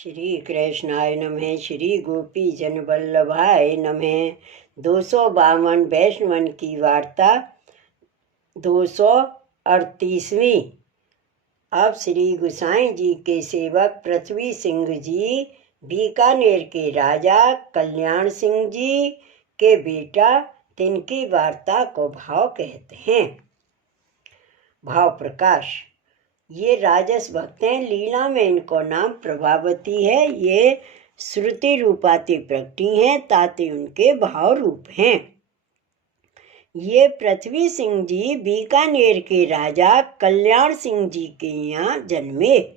श्री कृष्णाय नमः। श्री गोपी जन वल्लभाय नमः। 252 वैष्णवन की वार्ता 238वीं। अब श्री गुसाई जी के सेवक पृथ्वी सिंह जी बीकानेर के राजा कल्याण सिंह जी के बेटा तिनकी वार्ता को भाव कहते हैं। भाव प्रकाश। ये राजस भक्त हैं, लीला में इनको नाम प्रभावती है। ये श्रुति रूपाती प्रकटी हैं, ताते उनके भाव रूप हैं। ये पृथ्वी सिंह जी बीकानेर के राजा कल्याण सिंह जी के यहाँ जन्मे।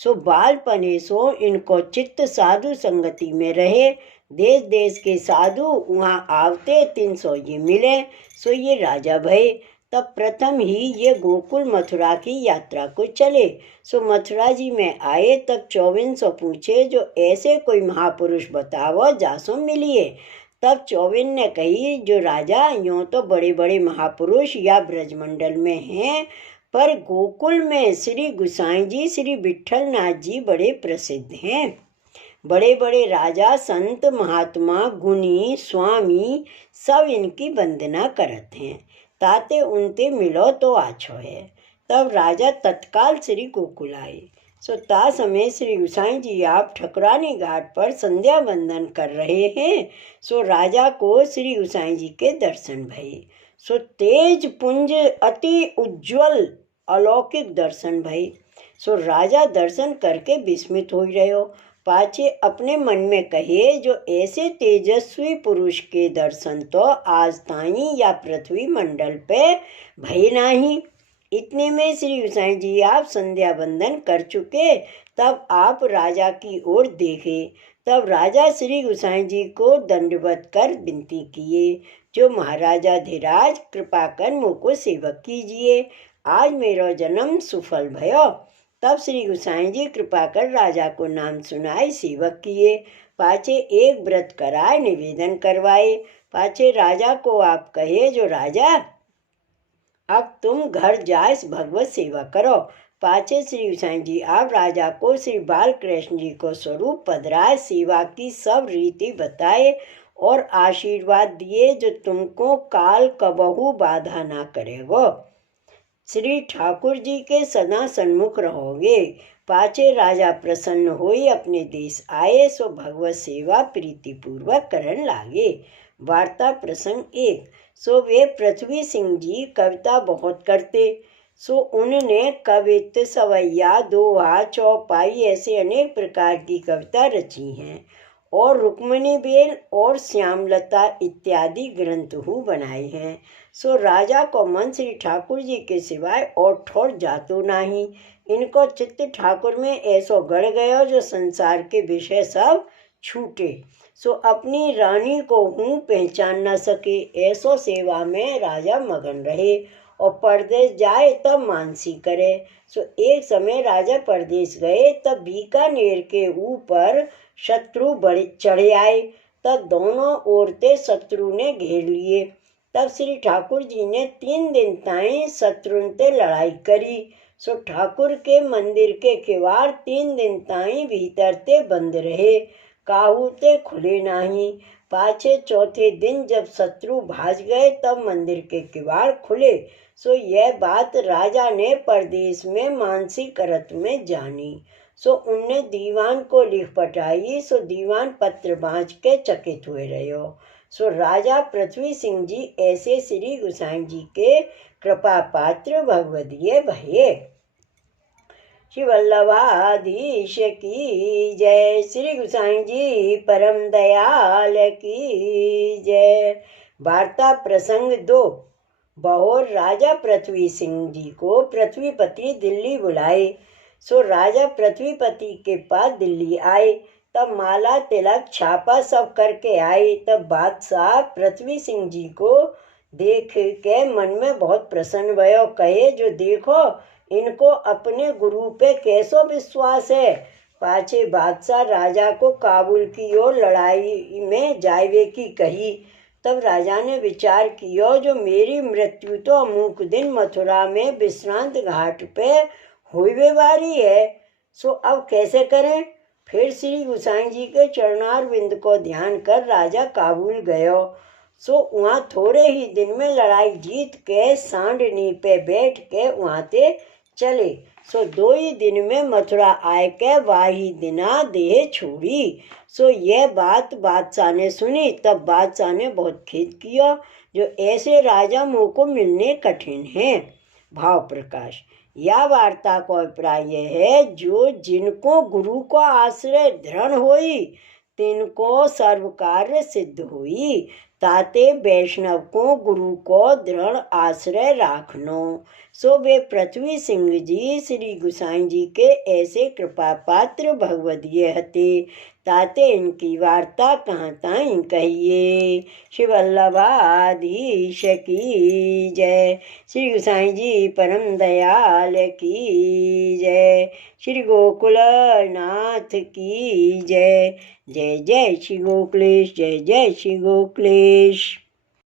सो बालपने सो इनको चित्त साधु संगति में रहे। देश देश के साधु वहाँ आवते 300 ये मिले। सो ये राजा भये। तब प्रथम ही ये गोकुल मथुरा की यात्रा को चले। सो मथुरा जी में आए तब 5400 पूछे, जो ऐसे कोई महापुरुष बताओ जासो मिलिए। तब 54 ने कही, जो राजा यूँ तो बड़े बड़े महापुरुष या ब्रजमंडल में हैं, पर गोकुल में श्री गुसाई जी श्री विट्ठलनाथ जी बड़े प्रसिद्ध हैं। बड़े बड़े राजा संत महात्मा गुणी स्वामी सब इनकी वंदना करते हैं, ताते उनते मिलो तो आछो है। तब राजा तत्काल श्री गोकुल आए। सो ता समय श्री गुसाई जी आप ठकुरानी घाट पर संध्या वंदन कर रहे हैं। सो राजा को श्री गुसाई जी के दर्शन भये। सो तेज पुंज अति उज्ज्वल अलौकिक दर्शन भये। सो राजा दर्शन करके विस्मित हो रहे। पाछे अपने मन में कहे, जो ऐसे तेजस्वी पुरुष के दर्शन तो आज ताई या पृथ्वी मंडल पे भय नहीं। इतने में श्री गुसाई जी आप संध्या वंदन कर चुके। तब आप राजा की ओर देखे। तब राजा श्री गुसाई जी को दंडवत कर विनती किए, जो महाराजा धीराज कृपा कर मुझको सेवक कीजिए, आज मेरा जन्म सुफल भयो। तब श्री गुसाई जी कृपा कर राजा को नाम सुनाए सेवक किए। पाछे एक व्रत कराए निवेदन करवाए। पाछे राजा को आप कहे, जो राजा अब तुम घर जाए भगवत सेवा करो। पाछे श्री गुसाई जी आप राजा को श्री बाल कृष्ण जी को स्वरूप पधराए, सेवा की सब रीति बताए और आशीर्वाद दिए, जो तुमको काल कबहू बाधा ना करेगो। श्री ठाकुर जी के सदा सन्मुख रहोगे। पाछे राजा प्रसन्न होई अपने देश आए। सो भगवत सेवा प्रीतिपूर्वक करन लागे। वार्ता प्रसंग 1। सो वे पृथ्वी सिंह जी कविता बहुत करते। सो उन्होंने कवित्त सवैया दोहा चौपाई ऐसे अनेक प्रकार की कविता रची हैं और रुक्मणी बेल और श्यामलता इत्यादि ग्रंथ बनाए हैं। सो राजा को मन श्री ठाकुर जी के सिवाय और ठोर जातो नहीं। इनको चित्त ठाकुर में ऐसो गड़ गयो, जो संसार के विषय सब छूटे। सो अपनी रानी को हूँ पहचान न सके, ऐसो सेवा में राजा मगन रहे और परदेश जाए तब मानसी करे। सो एक समय राजा परदेश गए, तब बीकानेर के ऊपर शत्रु बड़े चढ़े आए। तब दोनों औरतें शत्रु ने घेर लिए। तब श्री ठाकुर जी ने 3 दिन ताईं शत्रुन से लड़ाई करी। सो ठाकुर के मंदिर के किवाड़ 3 दिन ताईं भीतर ते बंद रहे, काहू ते खुले नहीं। पाछे चौथे दिन जब शत्रु भाज गए, तब मंदिर के किवाड़ खुले। सो यह बात राजा ने परदेश में मानसी करत में जानी। सो उनने दीवान को लिख पटाई। सो दीवान पत्र बाँच के चकित हुए रहे। सो राजा पृथ्वी सिंह जी ऐसे श्री गुसाई जी के कृपा पात्र भगवदीय भये। श्री वल्लभाधीश की जय। श्री गुसाई जी परम दयाल की जय। वार्ता प्रसंग 2। बहोर राजा पृथ्वी सिंह जी को पृथ्वीपति दिल्ली बुलाए। सो राजा पृथ्वीपति के पास दिल्ली आए। तब माला तिलक छापा सब करके आए। तब बादशाह पृथ्वी सिंह जी को देख के मन में बहुत प्रसन्न भयो। कहे, जो देखो इनको अपने गुरु पे कैसो विश्वास है। पाछे बादशाह राजा को काबुल की ओर लड़ाई में जायवे की कही। तब राजा ने विचार किया, जो मेरी मृत्यु तो अमुक दिन मथुरा में विश्रांत घाट पे हुई वारी है। सो अब कैसे करें। फिर श्री गुसाई जी के चरणारविंद को ध्यान कर राजा काबुल गयो। सो वहाँ थोड़े ही दिन में लड़ाई जीत के सांडनी पे बैठ के वहाँ ते चले। सो 2 ही दिन में मथुरा आए के वाही दिना देह छोड़ी। सो यह बात बादशाह ने सुनी। तब बादशाह ने बहुत खेद किया, जो ऐसे राजा मुँह को मिलने कठिन है। भाव प्रकाश। यह वार्ता को अभिप्राय यह है, जो जिनको गुरु को आश्रय दृढ़ होई तिनको सर्व कार्य सिद्ध हुई। ताते वैष्णव को गुरु को दृढ़ आश्रय राखनो। सो वे पृथ्वी सिंह जी श्री गुसाई जी के ऐसे कृपा पात्र भगवदीय हते। ताते इनकी वार्ता कहाँ ताई कहिए। श्री वल्लभाधीश की जय। श्री गुसाई जी परम दयाल की जय। श्री गोकुल नाथ की जय। जय जय श्री गोकुलेश, जय जय श्री गोकुलेश।